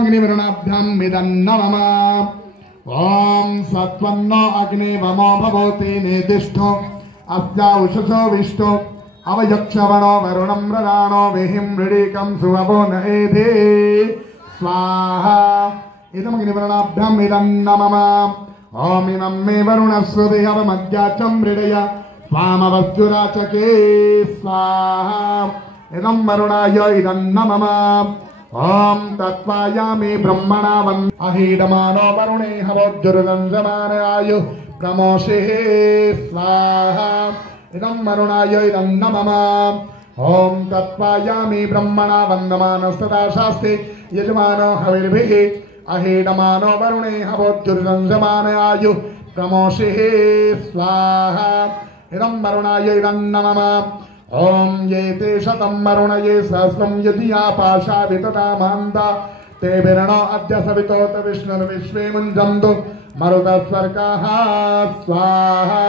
अग्निवर्णाभ्यां मिदन्नमः ओम सत्वन्नो अग्नि वमो भवति निर्दिष्टो अस्या उषसो विष्टो अवयक्षवणो वरुणं रराणो विहिं मृडीकं सुवपो न एधे स्वाहा इदमग्निवर्णाभ्यां मिदन्नमः ओम इमं मे वरुणस्वति अवमद्याचं मृडय स्वामवस्युराचके स्वाहा इदं वरुणाय इदन्नमः ओम तत्वायामि ब्रह्मणा वन् अहीडमानो वरुणे हवोज्जुर्गन्धमानयायु प्रमोषे स्वाहा इदं वरुणाय इदं नमः ओम तत्वायामि ब्रह्मणा वन्दमानस्तदा शास्ति यजमानो हविर्भिः अहीडमानो वरुणे हवोज्जुर्गन्धमानयायु प्रमोषे स्वाहा इदं वरुणाय इदं नमः ओम ये ते शतं वरुण ये सहस्रं यदि आपाशा वितता मान्ता ते विरणो अद्य सवितोत विष्णुर्विश्वे मुञ्जन्तु मरुतस्वर्गाः स्वाहा